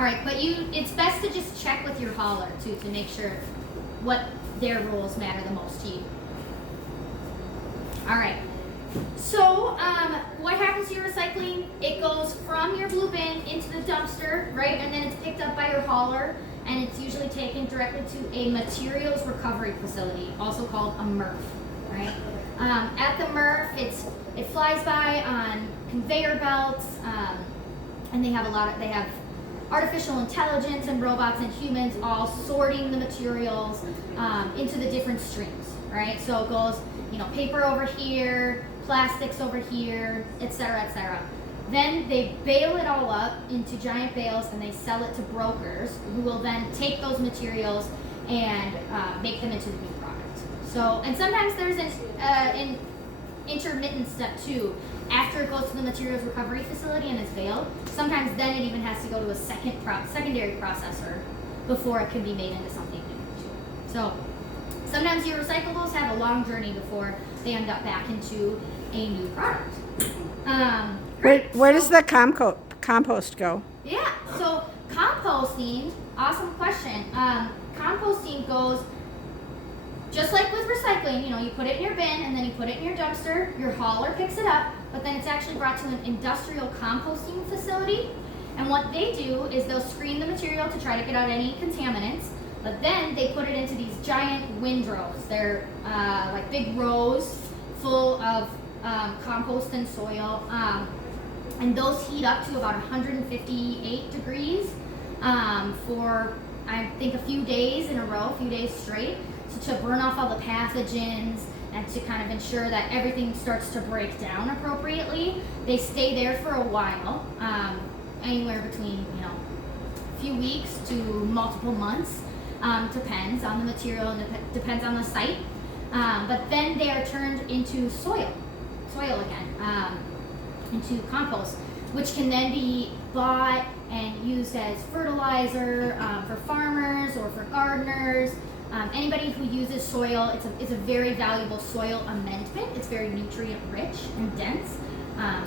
All right, but it's best to just check with your hauler too to make sure what their rules matter the most to you. All right. So what happens to your recycling? It goes from your blue bin into the dumpster, right? And then it's picked up by your hauler, and it's usually taken directly to a materials recovery facility, also called a MRF, right? At the MRF, it flies by on conveyor belts, and they have artificial intelligence and robots and humans all sorting the materials into the different streams, right? So it goes, paper over here, plastics over here, etc., etc. Then they bale it all up into giant bales and they sell it to brokers who will then take those materials and make them into the new product. So, and sometimes there's an intermittent step too. After it goes to the materials recovery facility and is baled, sometimes then it even has to go to a secondary processor before it can be made into something new. So sometimes your recyclables have a long journey before they end up back into a new product. Where does the compost go? Yeah, so composting, awesome question. Composting goes just like with recycling. You put it in your bin and then you put it in your dumpster, your hauler picks it up, but then it's actually brought to an industrial composting facility. And what they do is they'll screen the material to try to get out any contaminants, but then they put it into these giant windrows. They're like big rows full of compost and soil. And those heat up to about 158 degrees for, I think, a few days in a row, a few days straight, to burn off all the pathogens and to kind of ensure that everything starts to break down appropriately. They stay there for a while, anywhere between a few weeks to multiple months. Depends on the material and depends on the site. But then they are turned into soil again, into compost, which can then be bought and used as fertilizer for farmers or for gardeners. Anybody who uses soil, it's a very valuable soil amendment. It's very nutrient rich and dense.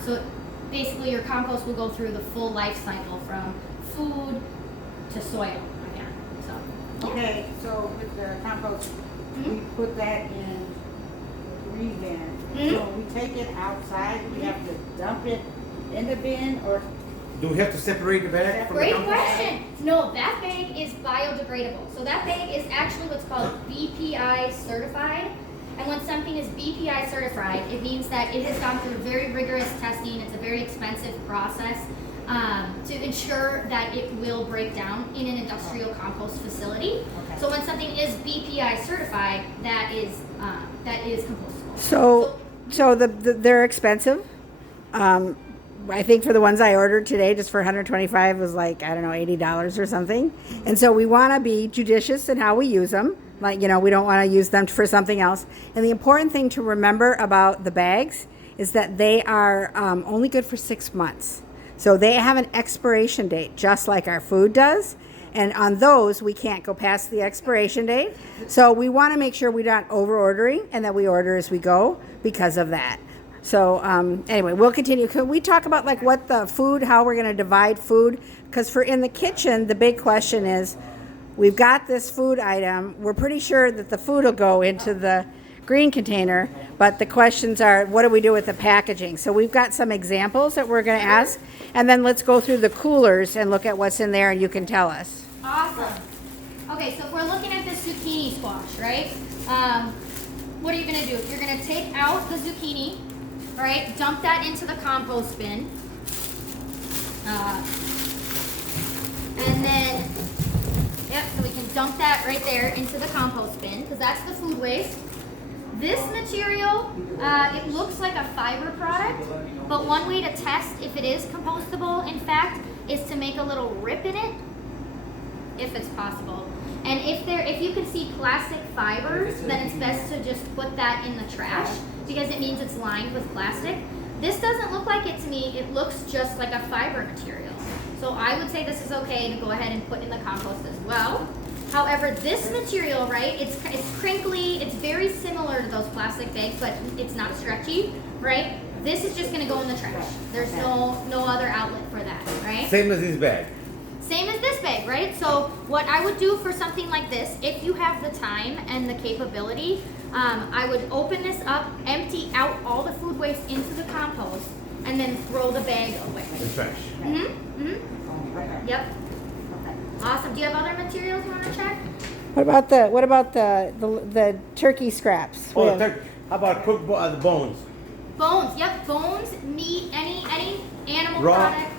So basically your compost will go through the full life cycle from food to soil again. So, yeah. Okay, so with the compost, we put that in green bin. So when we take it outside, we have to dump it in the bin, or do we have to separate the bag from the Great compost? question. No, that bag is biodegradable. So that bag is actually what's called BPI certified. And when something is BPI certified, it means that it has gone through very rigorous testing. It's a very expensive process to ensure that it will break down in an industrial compost facility. Okay. So when something is BPI certified, that is compostable. So they're expensive. I think for the ones I ordered today, just for 125, was like, I don't know, $80 or something. And so we want to be judicious in how we use them. Like, we don't want to use them for something else. And the important thing to remember about the bags is that they are only good for 6 months. So they have an expiration date, just like our food does. And on those, we can't go past the expiration date. So we want to make sure we're not over-ordering and that we order as we go because of that. So anyway, we'll continue. Could we talk about like what the food, how we're going to divide food? Because for in the kitchen, the big question is, we've got this food item. We're pretty sure that the food will go into the green container, but the questions are, what do we do with the packaging? So we've got some examples that we're going to ask, and then let's go through the coolers and look at what's in there, and you can tell us. Awesome. Okay, so if we're looking at this zucchini squash, right? What are you going to do? You're going to take out the zucchini. All right, dump that into the compost bin. And then, so we can dump that right there into the compost bin because that's the food waste. This material, it looks like a fiber product, but one way to test if it is compostable, in fact, is to make a little rip in it, if it's possible. And if you can see plastic fibers, then it's best to just put that in the trash because it means it's lined with plastic. This doesn't look like it to me. It looks just like a fiber material. So I would say this is okay to go ahead and put in the compost as well. However, this material, right, it's crinkly. It's very similar to those plastic bags, but it's not stretchy, right? This is just going to go in the trash. There's no other outlet for that, right? Same as this bag. Same as this bag, right? So what I would do for something like this, if you have the time and the capability, I would open this up, empty out all the food waste into the compost, and then throw the bag away. The trash. Okay. Yep. Awesome. Do you have other materials you want to check? What about the turkey scraps? We Oh, have- turkey. How about cooked the bones? Bones. Yep. Bones, meat, any animal Raw. product.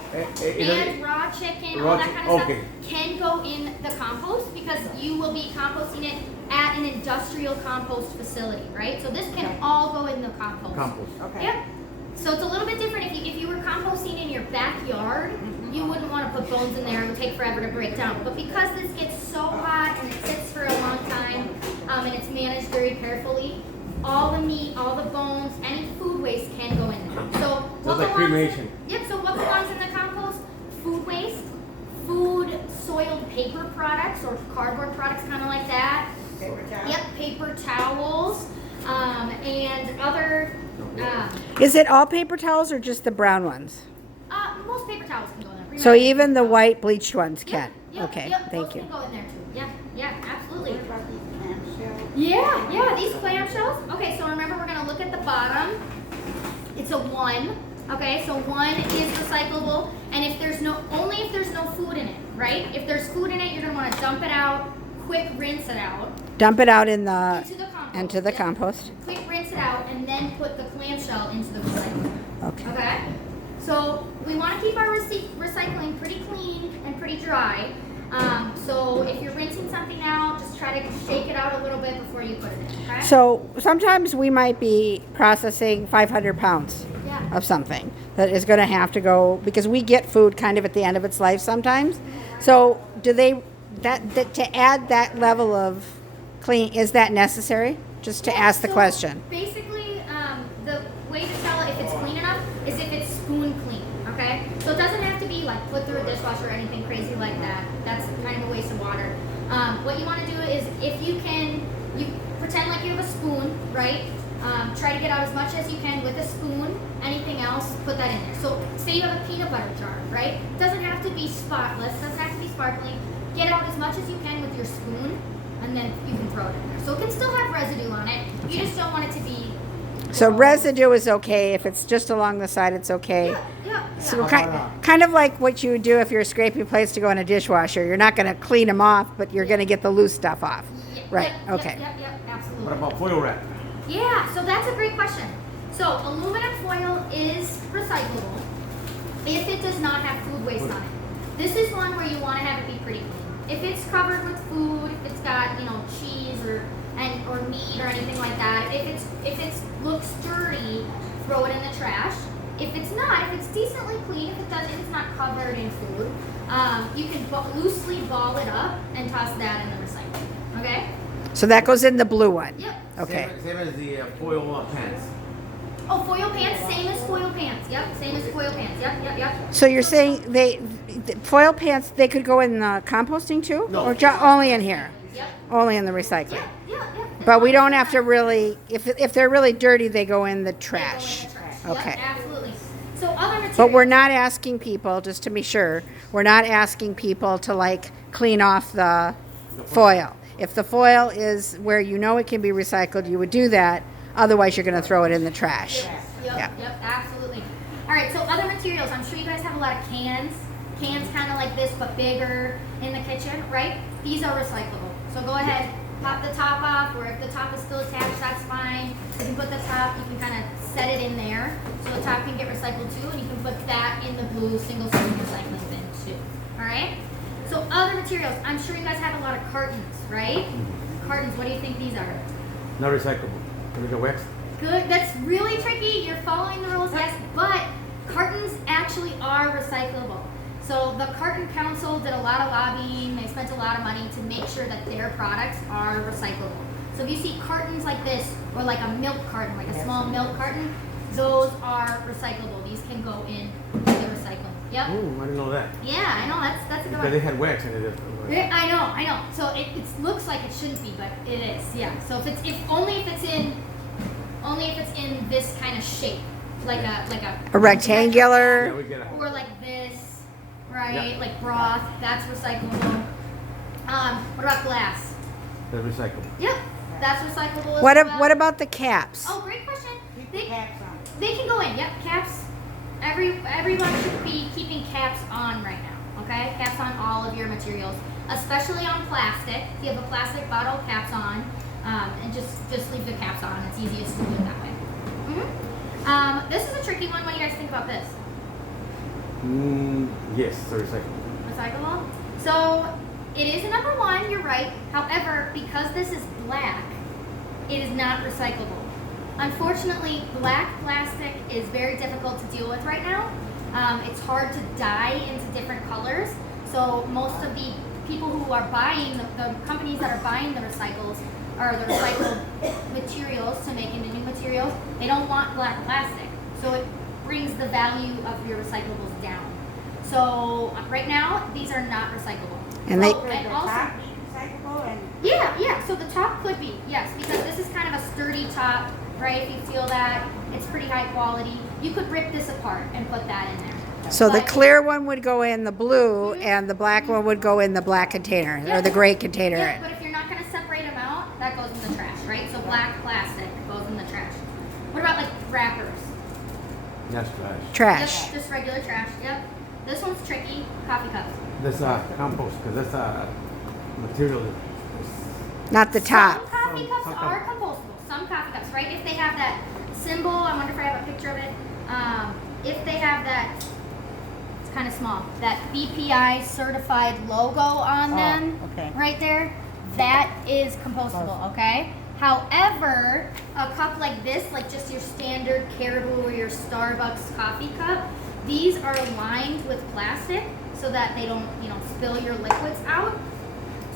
It- And raw chicken, raw all that chi- kind of okay. stuff can go in the compost because you will be composting it at an industrial compost facility, right? So this can Okay. all go in the compost. Compost. Okay. Yep. So it's a little bit different. If you were composting in your backyard, you wouldn't want to put bones in there. It would take forever to break down. But because this gets so hot and it sits for a long time, and it's managed very carefully, all the meat, all the bones, any food waste can go in there. So what like belongs cremation. Yep. So what belongs in the compost? Food waste, food, soiled paper products or cardboard products, kind of like that. Paper towel? Yep. Paper towels, and other. Is it all paper towels or just the brown ones? Most paper towels can go in there. Pretty So much. even the white bleached ones can? Yep, Okay, yep, thank those you. can go in there too. Yeah, absolutely. What about these clamshells? Yeah, these clamshells. Okay, so remember we're gonna look at the bottom. It's a 1. Okay, so 1 is recyclable, and if there's no food in it, right? If there's food in it, you're gonna want to dump it out, quick rinse it out Dump it out in the into the compost. into the Yep. compost. Quick rinse it out, and then put the clamshell into the recycling. Okay. Okay, so we want to keep our recycling pretty clean and pretty dry. So if you're rinsing something out, just try to shake it out a little bit before you put it in. Okay. So sometimes we might be processing 500 pounds Yeah. of something that is going to have to go because we get food kind of at the end of its life sometimes. So do they that to add that level of clean, is that necessary? Just to ask the So question. Basically, the way to tell if it's clean enough is if it's spoon clean. Okay. So it doesn't have to be like put through a dishwasher or anything crazy like that. That's kind of a waste of water. What you want to do is if you can, you pretend like you have a spoon, right? Try to get out as much as you can with a spoon. Anything else, put that in there. So say you have a peanut butter jar, right? It doesn't have to be spotless, doesn't have to be sparkling. Get out as much as you can with your spoon, and then you can throw it in there. So it can still have residue on it. You just don't want it to be. So residue is okay. If it's just along the side, it's okay. Yeah. So Yeah. kind of like what you would do if you're scraping plates to go in a dishwasher. You're not going to clean them off, but you're going to get the loose stuff off. Right, Yep, okay. Yep, absolutely. What about foil wrap? Yeah, so that's a great question. So aluminum foil is recyclable if it does not have food waste on it. This is one where you want to have it be pretty clean. If it's covered with food, if it's got cheese or meat or anything like that, if it looks dirty, throw it in the trash. If it's not, if it's decently clean, if it's not covered in food, you can loosely ball it up and toss that in the recycling. Okay? So that goes in the blue one. Yep. Okay. Same as the foil pants. Oh, foil pants, same as foil pants. Yep, same as foil pants. Yep. So you're saying the foil pants, they could go in the composting too? No. Or only in here? Yep. Only in the recycling? Yeah. But we don't have to really, if they're really dirty, they go in the They go trash. in the trash. Okay. Yep, absolutely. So other materials. But we're not asking people, just to be sure, we're not asking people to clean off the foil. If the foil is where it can be recycled, you would do that. Otherwise, you're going to throw it in the trash. Yep, absolutely. All right, so other materials. I'm sure you guys have a lot of cans. Cans kind of like this, but bigger in the kitchen, right? These are recyclable. So go ahead, pop the top off, or if the top is still attached, that's fine. You can put the top, you can kind of set it in there, so the top can get recycled too, and you can put that in the blue single-stream recycling bin too. All right? So other materials. I'm sure you guys have a lot of cartons, right? Cartons, what do you think these are? Not recyclable. With the wax. Good. That's really tricky. You're following the rules, yes, but cartons actually are recyclable. So the Carton Council did a lot of lobbying. They spent a lot of money to make sure that their products are recyclable. So if you see cartons like this, or like a milk carton, like a small milk carton, those are recyclable. These can go in the recycling. Yep. Ooh, I didn't know that. Yeah, I know. That's a good Because they one. had wax in it. Yeah, I know. So it looks like it shouldn't be, but it is. Yeah. So only if it's in this kind of shape, like a A rectangular. Yeah, we get or like this, right? Yeah. Like broth, that's recyclable. What about glass? They're recyclable. Yep, that's recyclable as What, well. what about the caps? Oh, great question. Keep the They, caps on. they can go in. Yep, caps. Everyone should be keeping caps on right now. Okay, caps on all of your materials, especially on plastic. If you have a plastic bottle, caps on, and just leave the caps on. It's easiest to do it that way. This is a tricky one. What do you guys think about this? Yes, they're recyclable. Recyclable. So it is a number one. You're right. However, because this is black, it is not recyclable. Unfortunately, black plastic is very difficult to deal with right now. It's hard to dye into different colors. So most of the people who are buying, the companies that are buying the recycles, or the recycled materials to make into new materials, they don't want black plastic. So it brings the value of your recyclables down. So right now, these are not recyclable. And they- Oh, Could and the also, top be recyclable and yeah, so the top could be, yes, because this is kind of a sturdy top, right? If you feel that, it's pretty high quality. You could rip this apart and put that in there. So the But- clear one would go in the blue and the black one would go in the black container or the gray container. Yeah, but if you're not going to separate them out, that goes in the trash, right? So black plastic goes in the trash. What about like wrappers? That's trash. Trash. Yep, just regular trash. Yep. This one's tricky. Coffee cups. That's compost, because that's material. Not the top. Some coffee Some- cups some are compostable. Some coffee cups, right? If they have that symbol, I wonder if I have a picture of it. If they have that, it's kind of small, that BPI certified logo on them, okay. right there, that is compostable, okay? However, a cup like this, like just your standard Caribou or your Starbucks coffee cup, these are lined with plastic so that they don't, spill your liquids out.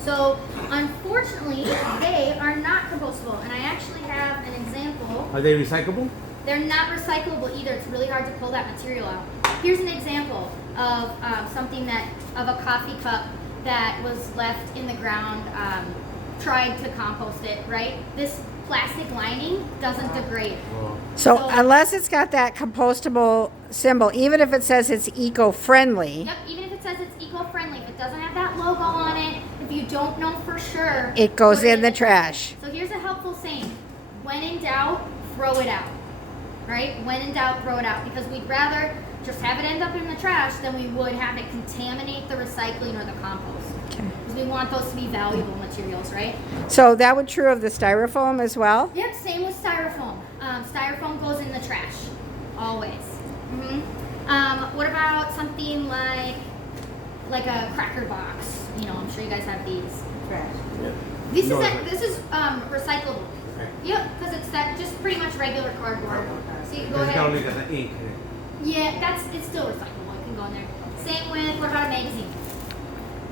So, unfortunately, they are not compostable. And I actually have an example. Are they recyclable? They're not recyclable either. It's really hard to pull that material out. Here's an example of of a coffee cup that was left in the ground, tried to compost it, right? This plastic lining doesn't degrade. Well, So unless it's got that compostable symbol, even if it says it's eco-friendly, Yep, even if it says it's eco-friendly, if it doesn't have that logo on it, if you don't know for sure, it goes put it in the trash. So here's a helpful saying. When in doubt, throw it out. Right? When in doubt, throw it out. Because we'd rather just have it end up in the trash than we would have it contaminate the recycling or the compost. Okay. Because we want those to be valuable materials, right? So that would true of the styrofoam as well? Yep, same with styrofoam. Styrofoam goes in the trash, always. What about something like a cracker box? I'm sure you guys have these. Trash. yeah. This No, is recyclable. Okay. Yep, because it's that just pretty much regular cardboard. So you go Because it's got ahead. only got the ink in it. Yeah, it's still recyclable. It can go in there. Same with what about a magazine?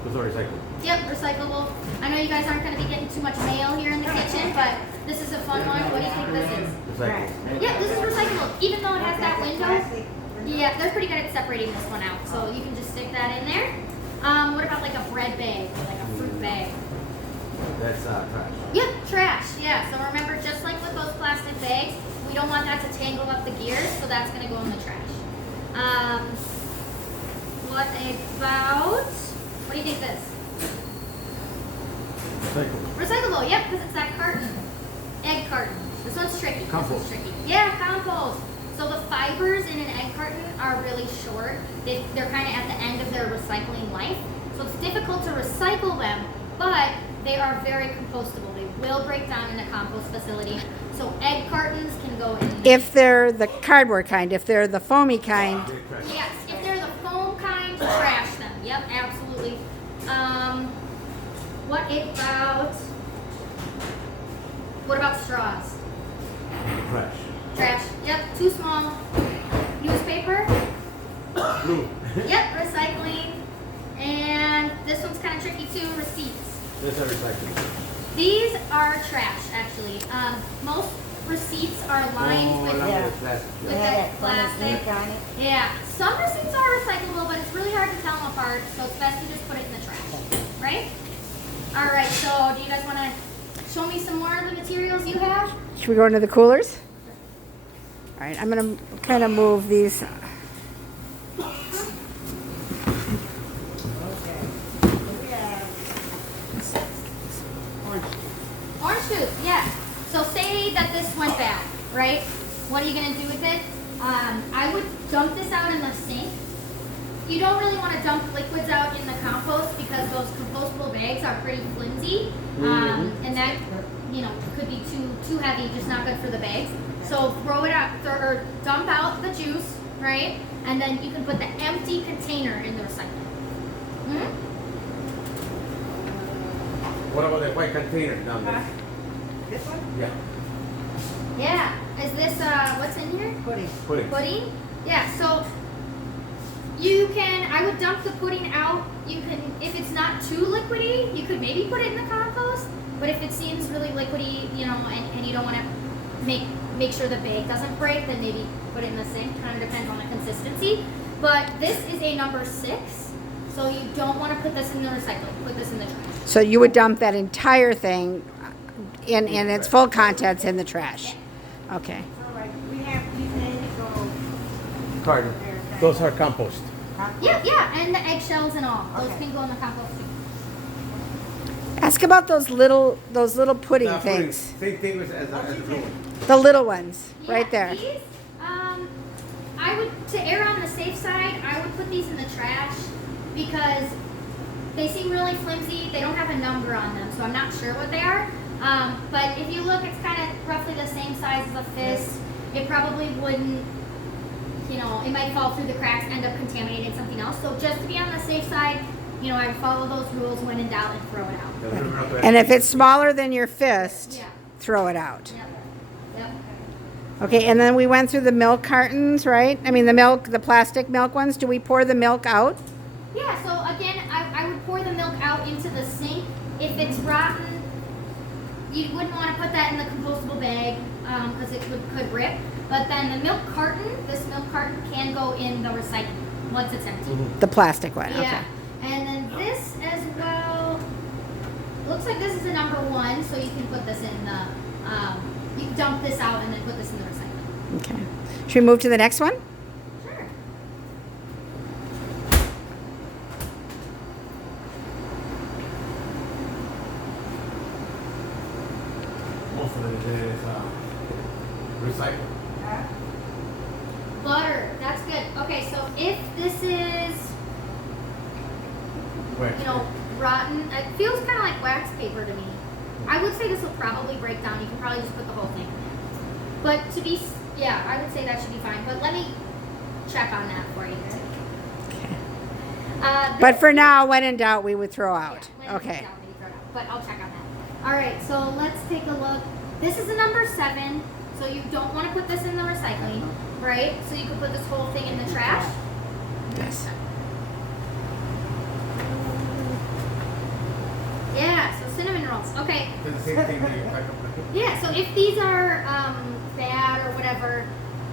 Those are recyclable. Yep, recyclable. I know you guys aren't going to be getting too much mail here in the kitchen, but this is a fun one. What do you think this is? Recyclable. Yeah, this is recyclable. Even though it has that window. Plastic. Yeah, they're pretty good at separating this one out. So you can just stick that in there. What about like a bread bag or like a fruit bag? That's trash. Yep, trash. Yeah. So remember, just like with those plastic bags, we don't want that to tangle up the gears, so that's going to go in the trash. What about? What do you think this? Recyclable. Recyclable. Yep, because it's that carton, egg carton. This one's tricky. Compost. This one's tricky. Yeah, compost. So the fibers in an egg carton are really short. They're kind of at the end of their recycling life. So it's difficult to recycle them, but they are very compostable. They will break down in a compost facility. So egg cartons can go in. If they're the cardboard kind, if they're the foamy kind, They're trash. Yes, if they're the foam kind, trash them. Yep, absolutely. What about straws? Trash. Trash. Yep, too small. Newspaper. Blue. Yep, recycling. And this one's kind of tricky too, receipts. Those are recyclable. These are trash, actually. Most receipts are lined with yeah. Plastic. with Yeah, that that plastic. ink on it. Yeah, some receipts are recyclable, but it's really hard to tell them apart, so it's best to just put it in the trash, right? All right, so do you guys want to show me some more of the materials you have? should we go into the coolers? All right, I'm going to kind of move these. right? What are you gonna do with it? I would dump this out in the sink. You don't really want to dump liquids out in the compost because those compostable bags are pretty flimsy, and that could be too heavy, just not good for the bags. So throw it out or dump out the juice, right? And then you can put the empty container in the recycling. What about the white container down there? This one? Yeah. Yeah. Is this what's in here? Pudding. Pudding? Yeah. So I would dump the pudding out. You can, if it's not too liquidy, you could maybe put it in the compost. But if it seems really liquidy, and you don't want to make sure the bag doesn't break, then maybe put it in the sink. Kind of depends on the consistency. But this is a number 6, so you don't want to put this in the recycling. Put this in the trash. So you would dump that entire thing in its full contents in the trash. Okay. So like we have these things, so Carton. Those are compost. Yeah, and the eggshells and all. Those Okay. can go in the compost too. Ask about those little pudding The things. Same thing as the blue one. The little ones, Yeah, right there. These, I would, to err on the safe side, I would put these in the trash because they seem really flimsy. They don't have a number on them, so I'm not sure what they are. But if you look, it's kind of roughly the same size as a fist. It probably wouldn't, it might fall through the cracks, end up contaminating something else. So just to be on the safe side, I would follow those rules when in doubt and throw it out. And if it's smaller than your fist, Yeah. throw it out. Yep. Okay, and then we went through the milk cartons, right? I mean, the plastic milk ones. Do we pour the milk out? Yeah, so again, I would pour the milk out into the sink. If it's rotten, you wouldn't want to put that in the compostable bag because it could rip. But then the milk carton, this milk carton can go in the recycling once it's empty. The plastic one. Yeah. Okay. And then this as well, looks like this is a number 1, so you can put this in the, you can dump this out and then put this in the recycling. Okay. Should we move to the next one? Sure. Most of it is recycled. Butter, that's good. Okay, so if this is, Where? rotten, it feels kind of like wax paper to me. I would say this will probably break down. You can probably just put the whole thing in there. But I would say that should be fine. But let me check on that for you. But for now, when in doubt, we would throw out. Yeah, when Okay. it's out, maybe throw it out. But I'll check on that. All right, so let's take a look. This is a number 7, so you don't want to put this in the recycling, right? So you can put this whole thing in the trash. Yes. Yeah, so cinnamon rolls. Okay. It's the same thing that you pack up. Yeah, so if these are bad or whatever,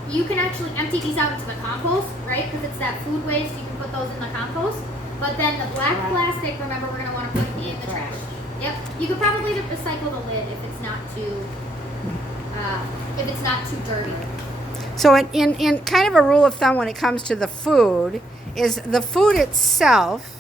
you can actually empty these out into the compost, right? Because it's that food waste, you can put those in the compost. But then the black plastic, remember, we're going to want to put in the trash. Yep. You could probably recycle the lid if it's not too dirty. So in kind of a rule of thumb when it comes to the food is the food itself,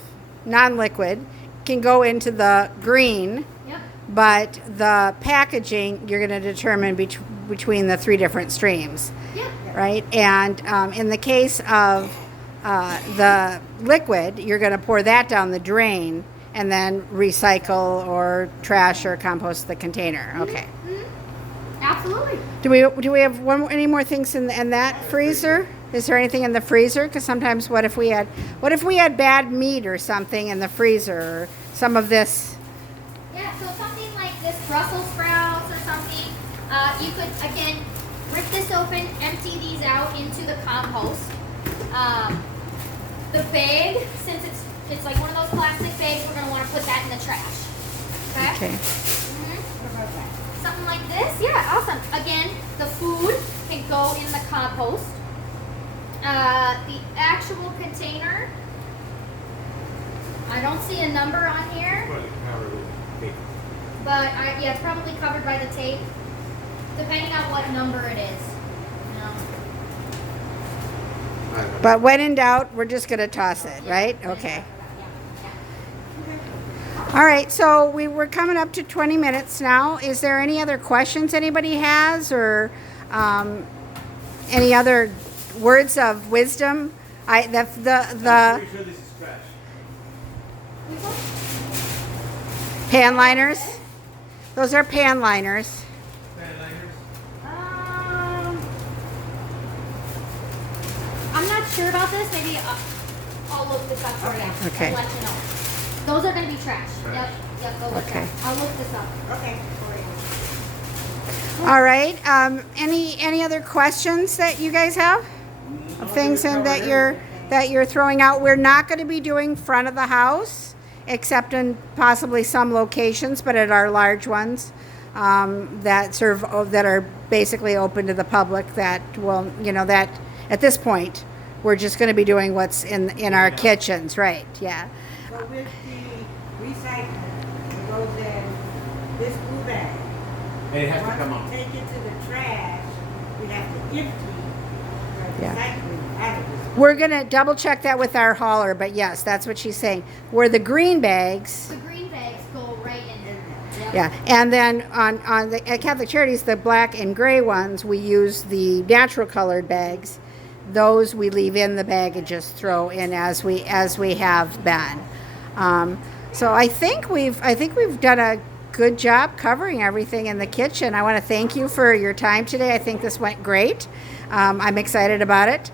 non-liquid, can go into the green, Yep. but the packaging you're going to determine between the 3 different streams, Yep. right? And in the case of the liquid, you're going to pour that down the drain and then recycle or trash or compost the container. Okay. Absolutely. Do we have any more things in that freezer? Is there anything in the freezer? Because sometimes what if we had bad meat or something in the freezer, or some of this? Yeah, so something like this Brussels sprouts or something, you could, again, rip this open, empty these out into the compost. The bag, since it's like one of those plastic bags, we're going to want to put that in the trash. Okay? Okay. Something like this? Yeah, awesome. Again, the food can go in the compost. The actual container, I don't see a number on here, Well, it's covered with tape. but it's probably covered by the tape, depending on what number it is. I don't know. But when in doubt, we're just going to toss it, right? Okay. All right, so we're coming up to 20 minutes now. Is there any other questions anybody has? Or Any other words of wisdom? I'm pretty sure this is trash. Pan liners. Those are pan liners. I'm not sure about this. Maybe I'll look this up for you. Okay. And let you know. Those are going to be trash. Trash. Yep, those are Okay. trash. I'll look this up. Okay. All right. Any other questions that you guys have of things and that you're throwing out? We're not going to be doing front of the house, except in possibly some locations, but at our large ones that are basically open to the public. That will, that at this point we're just going to be doing what's in our kitchens, right? Yeah. So with the recycling, it goes in this blue bag. And it has to come Once out. we take it to the trash, we have to empty the Yeah. recycling out of this. We're going to double check that with our hauler, but yes, that's what she's saying. Where the green bags. The green bags go right in there. Yep. Yeah, and then on the at Catholic Charities, the black and gray ones, we use the natural colored bags. Those we leave in the bag and just throw in as we have been. So I think we've done a good job covering everything in the kitchen. I want to thank you for your time today. I think this went great. I'm excited about it,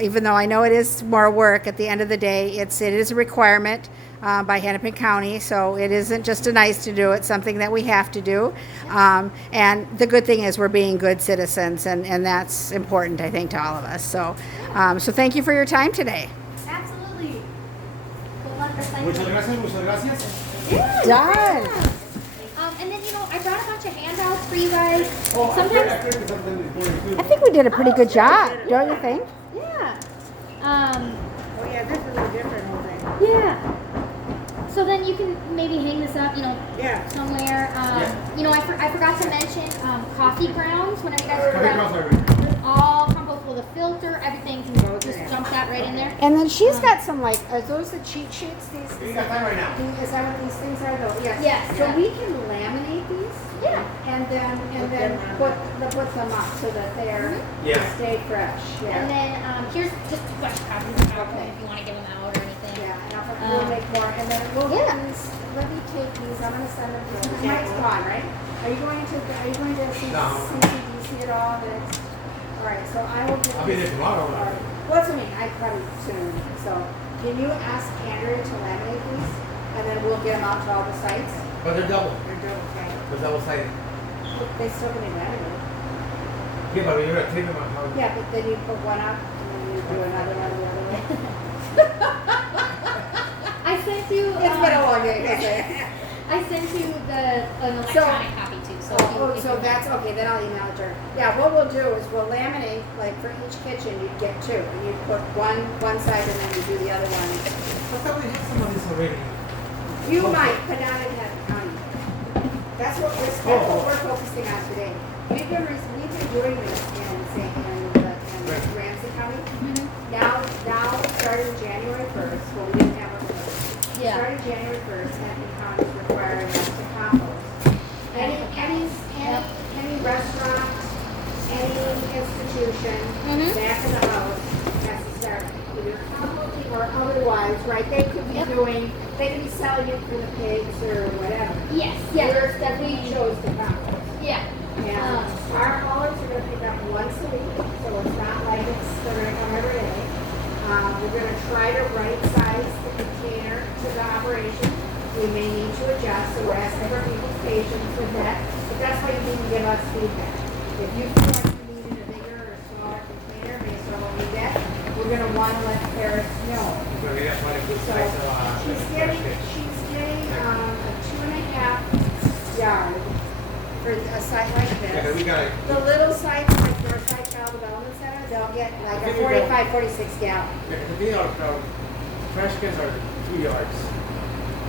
even though I know it is more work. At the end of the day, it is a requirement by Hennepin County, so it isn't just a nice to do. It's something that we have to do. And the good thing is we're being good citizens, and that's important, I think, to all of us. So, so thank you for your time today. Absolutely. Good luck Muchas recycling. gracias, muchas gracias. Yeah. Done. And then, I brought a bunch of handouts for you guys. Oh, I Sometimes, think something important too. I think we did a pretty good job, don't you think? yeah. Oh yeah, this is a different whole thing. Yeah. So then you can maybe hang this up, Yeah. somewhere. I forgot to mention coffee grounds. Whenever you guys are Coffee around, grounds all compostable. The filter, everything can just dump that right in there. And then she's got some are those the cheat sheets? We got time right now. Is that what these things are? Though? Yes. Yes. So Yeah. we can laminate these. Yeah. And then put them up so that they're Yeah. stay fresh. And Yeah. then here's just fresh copies of them if you want to give them out or anything. Yeah. And we'll make more. And then we'll get Yeah. these. Let me take these. I'm gonna send them to you. Mike's gone, right? Are you going to No. CCDC at all? All right. So I will get. I'll be there these- tomorrow. All right. What's I mean? I probably soon. So can you ask Andrea to laminate these, and then we'll get them out to all the sites. But they're double. They're double sided. They're double sided. They still can be laminated. Yeah, but you're gonna take them out. Yeah, but then you put one up, and then you do another one the other way. I sent you. It's been a long day. I sent you an electronic copy too. So if you, if So you- that's okay. Then I'll email it to her. Yeah, what we'll do is we'll laminate like for each kitchen. You'd get two, and you put one side, and then you do the other one. I thought we had some of this already. You might, but not in Hennepin County. That's what we're focusing on today. We've been doing this in Ramsey County. Mhm. Now starting January 1st, well, we didn't have it first. Yeah. Starting January 1st, Hennepin County is requiring us to compost. Any restaurant, any institution, Mhm. back in the house has to start either composting or otherwise, right? They could be they could be selling it for the pigs or whatever. Yes. We Definitely. chose to compost. Yeah. And our haulers are gonna pick up once a week, so it's not like they're gonna come every day. We're gonna try to right size the container to the operation. We may need to adjust, so we're asking for people's patience with that, but that's why you need to give us feedback. If you feel like you needed a bigger or smaller container based on what we get, we're gonna wanna let Paris know. So we got quite a good So size of she's getting a 2.5 yard for a site like Yeah, 'cause we this. got The little sites like Northside Child Development Center, they'll get like a 45, 46 gallon. the thing our trash cans are 2 yards.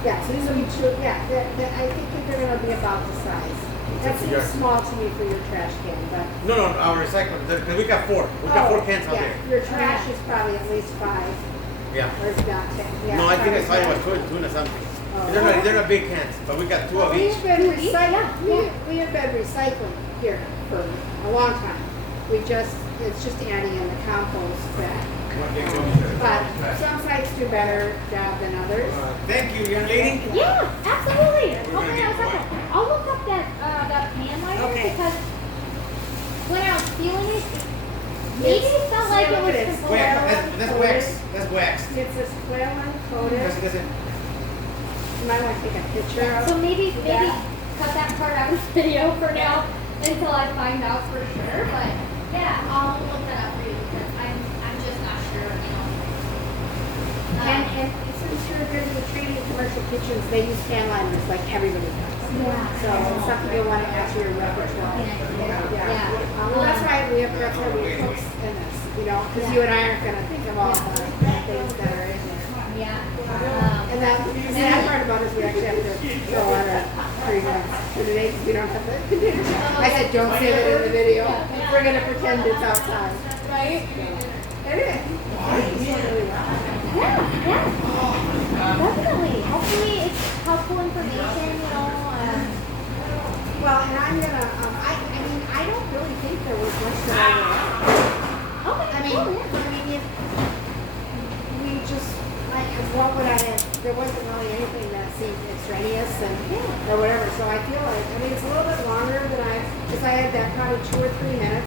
Yeah, so these will be two, I think that they're gonna be about the size. That Two seems yards. small to me for your trash can, but. No, our recycling. Because we got 4. We got 4 cans out Yeah, there. your trash is probably at least 5, Yeah. or it's not 10, yeah. No, I think I probably saw it was five. 2 and something. Oh. They're not big cans, but we got 2 of each. We've been recycling, we have been recycling. here for a long time. It's just adding in the compost back. But some sites do better job than others. Thank you, young lady. Yeah, absolutely. Okay, I'll look up that pan liner Okay. because when I was feeling it, maybe it felt like it was It's- the That's wax. That's wax. It's a squalene coated. Does it? You might want to take a picture of. So maybe that. cut that part out of the video for now until I find out for sure. But yeah, I'll look that up for you because I'm just not sure. You know. And since you're good with training in commercial kitchens, they use can liners like everybody does. Yeah. So it's something you'll want to add to your repertoire. Yeah. Well, that's why we have cooks in this, you know, because you and I aren't going to think of all the things that are in there. Yeah. And that the sad part about it is we actually have to throw out our ingredients for today because we don't have the container. I said don't say that in the video. We're going to pretend it's outside. Right? It is. It's really well. Yeah. Definitely. Hopefully it's helpful information, you know. Well, and I'm gonna. I mean, I don't really think there was much that I would add. Okay. I mean, cool, yeah. we just like what would I add? There wasn't really anything that seemed extraneous and or whatever. So I feel like it's a little bit longer than because I had that probably 2 or 3 minutes.